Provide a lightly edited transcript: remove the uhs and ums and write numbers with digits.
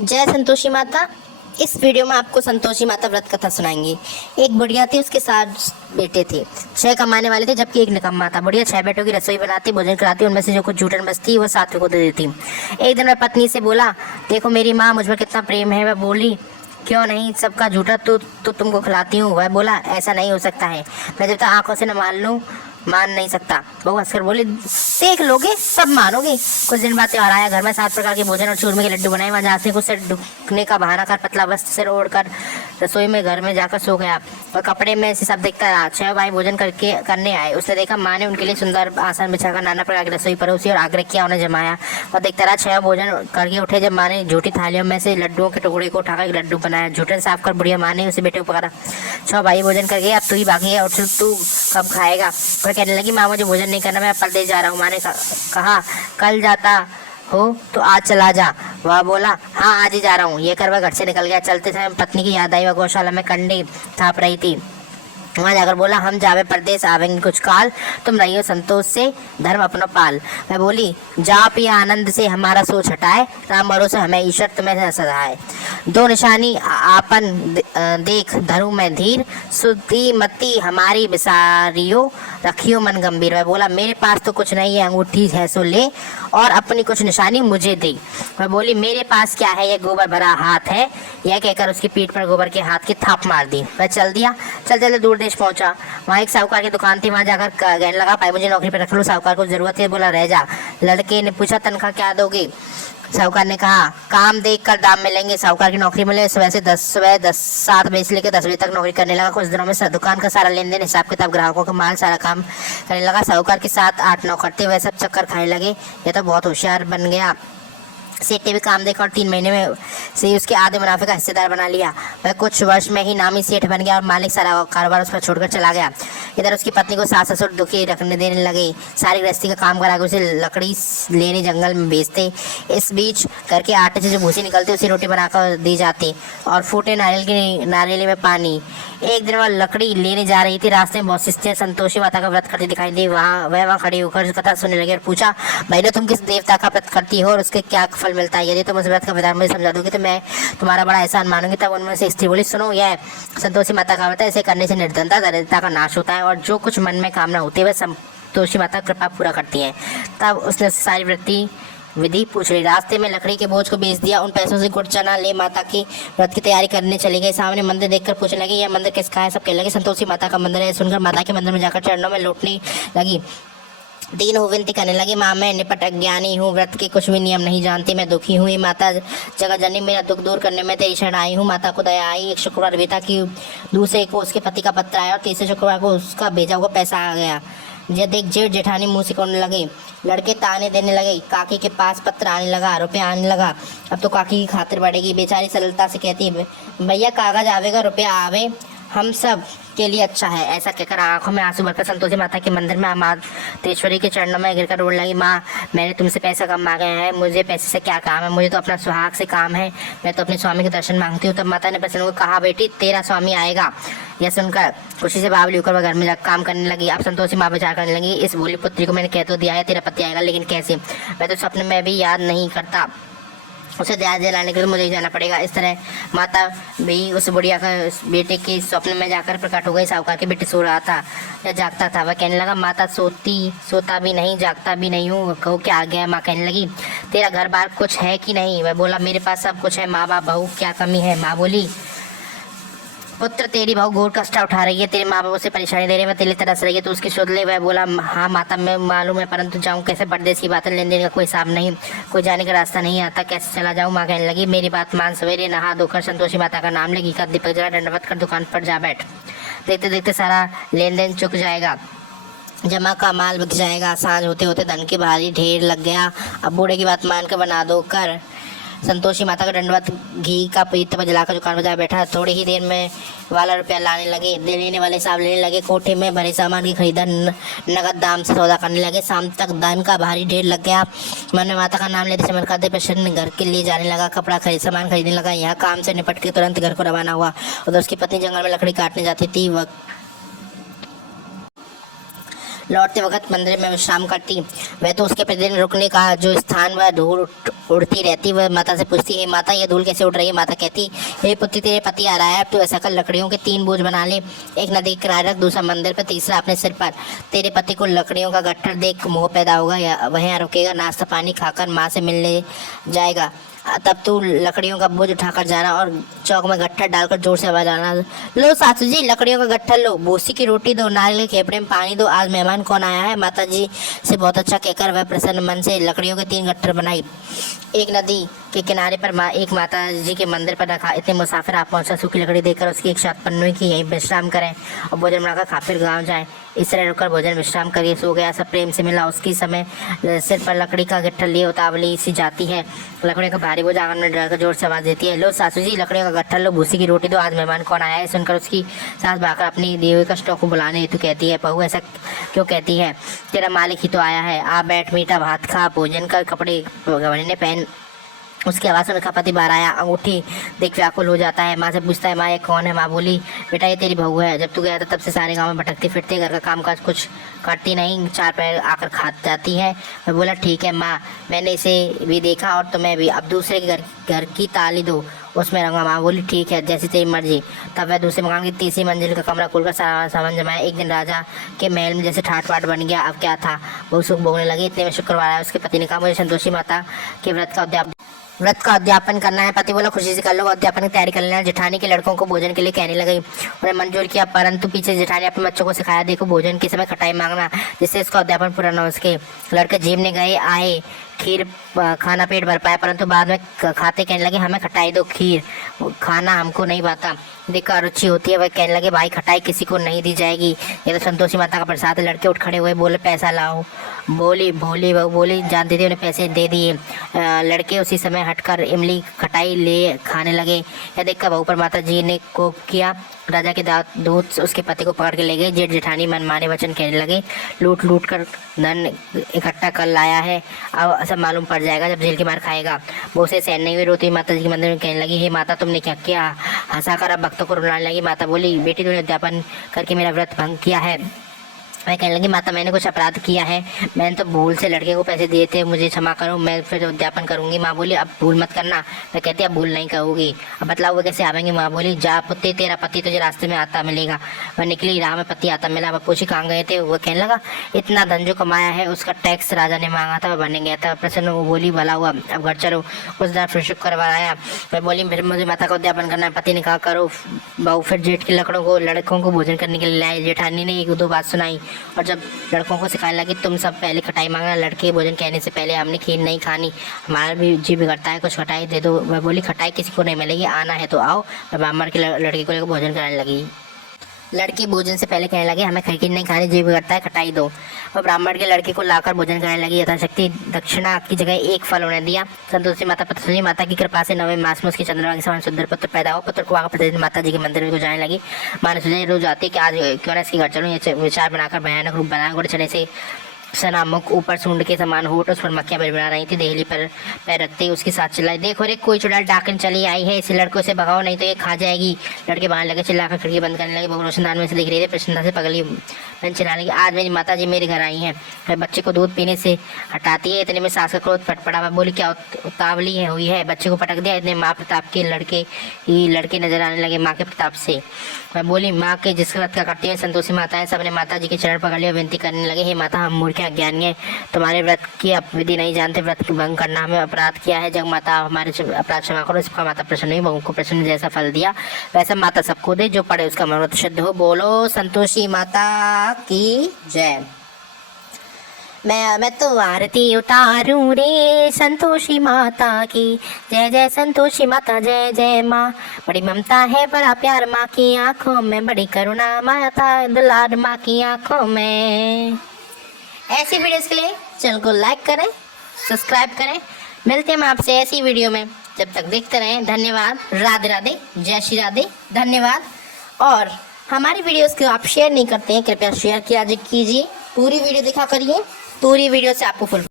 जय संतोषी माता। इस वीडियो में आपको संतोषी माता व्रत कथा सुनाएंगी। एक बुढ़िया थी, उसके 7 बेटे थे। 6 कमाने वाले थे जबकि एक निकम्मा था। बुढ़िया 6 बेटों की रसोई बनाती, भोजन कराती, उनमें से जो कुछ जूठन बचती वो 7वें को दे देती। एक दिन वह पत्नी से बोला, देखो मेरी माँ मुझ पर कितना प्रेम है। वह बोली, क्यों नहीं, सबका जूठा तो तुमको खिलाती हूँ। वह बोला, ऐसा नहीं हो सकता है, मैं जब तक आंखों से न मान नहीं सकता। बहू हंसकर बोली, देख लोगे सब मानोगे। कुछ दिन बाद त्योहार आया। घर में 7 प्रकार के भोजन और चूरमे के लड्डू बनाए। वहाँ जाते को सिर ढकने का बहाना कर पतला वस्त्र सिर ओढ़कर रसोई में घर में जाकर सो गया और कपड़े में से सब देखता रहा। 6 भाई भोजन करने आए। उसने देखा माँ ने उनके लिए सुंदर आसन बिछाकर नाना प्रकार की रसोई परोसी और आग्रह किया, उन्हें जमाया। और देखता रहा 6 भोजन करके उठे। जब माँ ने झूठी थालियों में से लड्डुओं के टुकड़े को उठाकर एक लड्डू बनाया, झूठन साफ कर बुढ़िया माँ ने उसे बेटे को पकड़ा। 6 भाई भोजन करके, अब तू ही बाकी है और तू कब खाएगा। वह कहने लगी, माँ मुझे भोजन नहीं करना, मैं परदेश जा रहा हूँ। माँ ने कहा, कल जाता हो तो आज चला जा। वह बोला, हाँ आज ही जा रहा हूँ। ये कर वह घर से निकल गया। चलते समय पत्नी की याद आई। वह गौशाला में कंडे थाप रही थी। वहाँ जाकर बोला, हम जावे परदेश आवेंगे कुछ काल, तुम रहियो संतोष से धर्म अपनो पाल। मैं बोली, जा पिया आनंद से हमारा सोच हटाए, राम भरोसे हमें ईश्वर तुम्हें सधाए। 2 निशानी आपन देख धरू में धीर, सुधी मती हमारी बिसारियो, रखियो मन गंभीर। मैं बोला, मेरे पास तो कुछ नहीं है, अंगूठी है सो ले और अपनी कुछ निशानी मुझे दे। मैं बोली, मेरे पास क्या है, यह गोबर भरा हाथ है। यह कहकर उसकी पीठ पर गोबर के हाथ की थाप मार दी। वह चल दिया। चलते दूर देश पहुंचा। वहाँ एक साहूकार की दुकान थी। वहाँ जाकर कहने लगा, भाई मुझे नौकरी पर रख लो, साहूकार को जरूरत है। बोला, रह जा। लड़के ने पूछा, तनख्वाह क्या दोगे। साहूकार ने कहा, काम देख कर दाम मिलेंगे। साहूकार की नौकरी मिले। सुबह 7 बजे से लेकर 10 बजे तक नौकरी करने लगा। कुछ दिनों में दुकान का सारा लेन देन, हिसाब किताब, ग्राहकों का माल, सारा काम करने लगा। साहूकार के साथ 8 नौकर थे। वह सब चक्कर खाने लगे। यह तो बहुत होशियार बन गया। सेठ ने भी काम देखा और 3 महीने में से ही उसके आधे मुनाफे का हिस्सेदार बना लिया। वह कुछ वर्ष में ही नामी सेठ बन गया और मालिक सारा कारोबार उस पर छोड़कर चला गया। इधर उसकी पत्नी को सास ससुर दुखी रखने देने लगे। सारी गृहस्थी का काम करा के उसे लकड़ी लेने जंगल में बेचते। इस बीच घर के आटे से जो भूसी निकलती उसे रोटी बनाकर दी जाती और फूटे नारियल में पानी। एक दिन वह लकड़ी लेने जा रही थी। रास्ते में बहुत सिस्टर संतोषी माता का व्रत करती दिखाई दी। वह खड़ी होकर कथा सुनने लगी और पूछा, बहनों तुम किस देवता का व्रत करती हो और उसके क्या फल मिलता है। यदि तुम उस व्रत का विधान मुझे समझा दोगी तो मैं तुम्हारा बड़ा एहसान मानूंगी। तब उनमें से स्त्री बोली, सुनो, यह संतोषी माता का व्रत है, इसे करने से निर्धनता दरिद्रता का नाश होता है और जो कुछ मन में कामना होती है वह संतोषी माता कृपा पूरा करती है। तब उसने सारी व्रती विधि पूछ ली। रास्ते में लकड़ी के बोझ को बेच दिया। उन पैसों से गुड़ चना ले माता की व्रत की तैयारी करने चली गई। सामने मंदिर देखकर पूछने लगी, यह मंदिर किसका है। सब कहने लगे, संतोषी माता का मंदिर है। सुनकर माता के मंदिर में जाकर चरणों में लौटने लगी। दीन हो विनती करने लगी, माँ मैं निपट अज्ञानी हूँ, व्रत के कुछ भी नियम नहीं जानती, मैं दुखी हूँ। माता जगत जननी, मेरा दुख दूर करने में तेरी शरण आई हूँ। माता को दया आई। एक शुक्रवार बीता कि दूसरे को उसके पति का पत्र आया और तीसरे शुक्रवार को उसका भेजा हुआ पैसा आ गया। देख जेठ जेठानी मुंह सिकोड़ने लगे। लड़के ताने देने लगे। काकी के पास पत्र आने लगा, रुपया आने लगा। अब तो काकी की खातिर बढ़ेगी। बेचारी सरलता से कहती है, भैया कागज आवेगा, रुपया आवे, हम सब के लिए अच्छा है। ऐसा कहकर आंखों में आंसू भरकर संतोषी माता के मंदिर में मातेश्वरी के चरणों में गिरकर रोने लगी, माँ मैंने तुमसे पैसा कम मांगा है, मुझे पैसे से क्या काम है, मुझे तो अपना सुहाग से काम है, मैं तो अपने स्वामी के दर्शन मांगती हूँ। तब माता ने प्रसन्न को कहा, बेटी तेरा स्वामी आएगा। यह सुनकर खुशी से बावली होकर वह घर में जाकर काम करने लगी। अब संतोषी माँ विचार करने लगी, इस भोली पुत्री को मैंने कह तो दिया है तेरा पति आएगा, लेकिन कैसे, मैं तो सपने में भी याद नहीं करता, उसे ध्यान दिलाने के लिए मुझे ही जाना पड़ेगा। इस तरह माता भी उस बुढ़िया का बेटे के स्वप्न में जाकर प्रकट हो गई। साहूकार के बेटे सो रहा था या जागता था। वह कहने लगा, माता सोता भी नहीं, जागता भी नहीं हूँ, कहो क्या आ गया। माँ कहने लगी, तेरा घर बार कुछ है कि नहीं। वह बोला, मेरे पास सब कुछ है, माँ बाप बहू क्या कमी है। माँ बोली, पुत्र तेरी बहू घोर कष्ट उठा रही है, तेरे माँ बाप उसे परेशानी दे रहे हैं, वह तेरी तरस रही है, तो उसकी शोध ले। वह बोला, हाँ माता मैं मालूम है, परंतु जाऊँ कैसे, परदेश की बातें, लेन देन का कोई हिसाब नहीं, कोई जाने का रास्ता नहीं आता, कैसे चला जाऊँ। माँ कहने लगी, मेरी बात मान, सवेरे नहा धोकर संतोषी माता का नाम ले, घी का दीपक जला, दंडवत कर दुकान पर जा बैठ। देखते देखते सारा लेन देन चुक जाएगा, जमा का माल बिक जाएगा। सांझ होते होते धन की भारी ढेर लग गया। अब बूढ़े की बात मान कर बना दो कर संतोषी माता का दंडवत घी का पीतल जलाकर दुकान पर जा बैठा। थोड़ी ही देर में वाला रुपया लाने लगे, लेने वाले साहब लेने लगे। कोठे में भरे सामान की खरीदा, नगद दाम से सौदा करने लगे। शाम तक धन का भारी ढेर लग गया। मन में माता का नाम लेते समय करते प्रसन्न घर के लिए जाने लगा। कपड़ा सामान खरीदने लगा। यहाँ काम से निपट के तुरंत घर को रवाना हुआ। उधर उसकी पत्नी जंगल में लकड़ी काटने जाती थी। लौटते वक्त मंदिर में विश्राम करती। वह तो उसके प्रतिदिन रुकने का जो स्थान वह धूल उड़ती रहती। वह माता से पूछती, हे माता, यह धूल कैसे उड़ रही है? माता कहती, हे पुत्री, तेरे पति आ रहा है, अब तू ऐसा कर, लकड़ियों के 3 बोझ बना ले, एक नदी के किनारे रख, दूसरा मंदिर पर, तीसरा अपने सिर पर। तेरे पति को लकड़ियों का गट्ठर देख मोह पैदा होगा, वह यहाँ रुकेगा, नाश्ता पानी खाकर माँ से मिलने जाएगा। तब तू लकड़ियों का बोझ उठाकर जाना और चौक में गट्ठर डालकर जोर से आवाज आना, लो सासू जी, लकड़ियों का गट्ठर लो, भूसी की रोटी दो, नारियल के खेपड़े में पानी दो, आज मेहमान कौन आया है? माता जी से बहुत अच्छा कहकर वह प्रसन्न मन से लकड़ियों के 3 गट्ठर बनाई। एक नदी के किनारे पर एक माता जी के मंदिर पर रखा। इतने मुसाफिर आप पहुंचा। सूखी लकड़ी देकर उसकी इच्छा उत्पन्न हुई कि यहीं विश्राम करें और भोजन बनाकर खा फिर गाँव जाएं। इस तरह रुककर भोजन विश्राम करिए। सो गया, सब प्रेम से मिला। उसकी समय सिर पर लकड़ी का गट्ठर लिए उतावली सी जाती है। लकड़ियों का भारी बोझ आंगन में डरकर जोर से आवाज देती है, लो सासू जी, लकड़ियों का गट्ठर लो, भूसी की रोटी दो, आज मेहमान कौन आया है? सुनकर उसकी सास भागकर अपनी दिए हुए कष्टों को बुलाने हेतु कहती है, बहू ऐसा क्यों कहती है? तेरा मालिक ही तो आया है, आ बैठ, मीठा भात खा, भोजन कर, कपड़े गहने पहन। उसकी आवाज़ सुनकर उसका पति बाहर आया। अंगूठी देख व्याकुल हो जाता है। माँ से पूछता है, माँ ये कौन है? माँ बोली, बेटा ये तेरी बहू है, जब तू गया था तब से सारे गांव में भटकती फिरती, घर का काम काज कुछ करती नहीं, 4 पैर आकर खा जाती है। मैं बोला, ठीक है माँ, मैंने इसे भी देखा और तुम्हें भी, अब दूसरे के घर की ताली दो, उसमें रहूँगा। माँ बोली, ठीक है, जैसी तेरी मर्जी। तब वह दूसरे मकान की 3री मंजिल का कमरा खोलकर सारा सामान जमाया। एक दिन राजा के महल में जैसे ठाट बाट बन गया। अब क्या था, वो सुख भोगने लगी। इतने में शुक्रवार आया। उसके पति ने कहा, मुझे संतोषी माता के व्रत का अध्यापन करना है। पति बोला, खुशी से कर लो, अध्यापन की तैयारी कर लेना। जेठानी के लड़कों को भोजन के लिए कहने लगी। उन्हें मंजूर किया, परंतु पीछे जेठानी अपने बच्चों को सिखाया, देखो भोजन के समय खटाई मांगना, जिससे इसका अध्यापन पूरा न हो सके। लड़के जीवने गए आए, खीर खाना पेट भर पाया, परंतु बाद में खाते कहने लगे, हमें खटाई दो, खीर खाना हमको नहीं पाता, देखकर रुचि होती है। वह कहने लगे, भाई खटाई किसी को नहीं दी जाएगी, ये तो संतोषी माता का प्रसाद है। लड़के उठ खड़े हुए, बोले, पैसा लाओ। बोली बहू बोली, जानती थी, उन्हें पैसे दे दिए। लड़के उसी समय हटकर इमली खटाई ले खाने लगे। यह देखकर बहू पर माता जी ने कोप किया। राजा के दूत उसके पति को पकड़ के ले गए। जेठ जेठानी मनमाने वचन कहने लगे, लूट लूट कर धन इकट्ठा कर लाया है, अब सब मालूम पड़ जाएगा जब जेल की मार खाएगा। वो उसे सहन नहीं हुई, रोती माता जी के मंदिर में कहने लगी, हे माता, तुमने क्या किया? हंसाकर अब भक्तों को रुलाने लगी। माता बोली, बेटी, तूने अध्यापन करके मेरा व्रत भंग किया है। मैं कहने लगी, माता, मैंने कुछ अपराध किया है, मैंने तो भूल से लड़के को पैसे दिए थे, मुझे क्षमा करो, मैं फिर उद्यापन करूंगी। माँ बोली, अब भूल मत करना। मैं कहती, अब भूल नहीं करूँगी। अब बतलाओ वो कैसे आवेंगे? माँ बोली, जा पुत्री, तेरा पति तुझे रास्ते में आता मिलेगा। वह निकली, राह में पति आता मिला। वह पूछी, कहाँ गए थे? वो कहने लगा, इतना धन जो कमाया है उसका टैक्स राजा ने मांगा था, वह भरने गया था। प्रसन्न वो बोली, भला हुआ, अब घर चलो। उस दिन फिर शुक्रवार आया। मैं बोली, फिर मुझे माता का उद्यापन करना है। पति ने कहा, करो बहू। फिर जेठ की लड़कों को भोजन करने के लिए लाए। जेठानी ने 1-2 बात सुनाई और जब लड़कों को सिखाने लगी, तुम सब पहले खटाई मांगना, लड़के भोजन कहने से पहले हमने खीर नहीं खानी, हमारा भी जी बिगड़ता है, कुछ खटाई दे दो। मैं बोली, खटाई किसी को नहीं मिलेगी, आना है तो आओ। मैं ब्राह्मण के लड़के को लेकर भोजन कराने लगी। लड़के भोजन से पहले कहने लगे, हमें खीर नहीं खानी, जी बिगड़ता है, खटाई दो। और ब्राह्मण के लड़के को लाकर भोजन कराने लगी। यथाशक्ति दक्षिणा की जगह 1 फल उन्हें दिया। संतोषी माता की कृपा से 9वें मास में उसकी चंद्रमा के समान सुंदर पुत्र पैदा हो। पुत्र को आकर प्रतिदिन माता जी के मंदिर में जाने लगी। माँ ने सोचा, रोज आती कि आज क्यों ना इसके घर चलूँ। ये विचार बनाकर भयानक रूप बनाया। गुड़ चने से सनामुख, ऊपर सूंड के समान होठ, उस पर मक्खियां बना रही थी। देहली पर पैर रखते ही उसकी साथ चिल्लाई, देखो रे, कोई चुड़ैल डाकन चली आई है, इसे लड़कों से भगाओ नहीं तो ये खा जाएगी। लड़के बाहर लगे, चिल्लाकर खिड़की बंद करने लगे। बहु रोशनदान में से दिख रही थी, प्रसन्नता से पगली मैंने चिल्लाने लगी, आज मेरी माता जी मेरे घर आई हैं, बच्चे को दूध पीने से हटाती है। इतने में सास का क्रोध फटपड़ा। बोली, क्या उतावली है हुई है, बच्चे को पटक दिया। इतने माँ प्रताप के लड़के नजर आने लगे माँ के प्रताप से। मैं बोली, माँ के जिस व्रत का करती है संतोषी माता है। सबने माता जी के चरण पकड़ लिया, विनती करने लगे, हे माता, हम मूर्ख अज्ञानी है, तुम्हारे व्रत की विधि नहीं जानते, व्रत की भंग करना हमें अपराध किया है। जब माता हमारे अपराध क्षमा करो। इसका माता प्रसन्न हुई, बहू को प्रसन्न जैसा फल दिया वैसा माता सबको दे, जो पढ़े उसका मनोरथ शुद्ध हो। बोलो संतोषी माता की जय। मैं तो आरती उतारूं रे संतोषी माता की जय जय, संतोषी माता जय जय माँ। बड़ी ममता है, बड़ा प्यार माँ की आंखों में, बड़ी करुणा माता दुलार माँ की आंखों में। ऐसी वीडियोस के लिए चैनल को लाइक करें, सब्सक्राइब करें। मिलते हैं हम आपसे ऐसी वीडियो में, जब तक देखते रहें। धन्यवाद। राधे राधे, जय श्री राधे, धन्यवाद। और हमारी वीडियोस को आप शेयर नहीं करते हैं, कृपया शेयर किया कीजिए, पूरी वीडियो देखा करिए, पूरी वीडियो से आपको फुल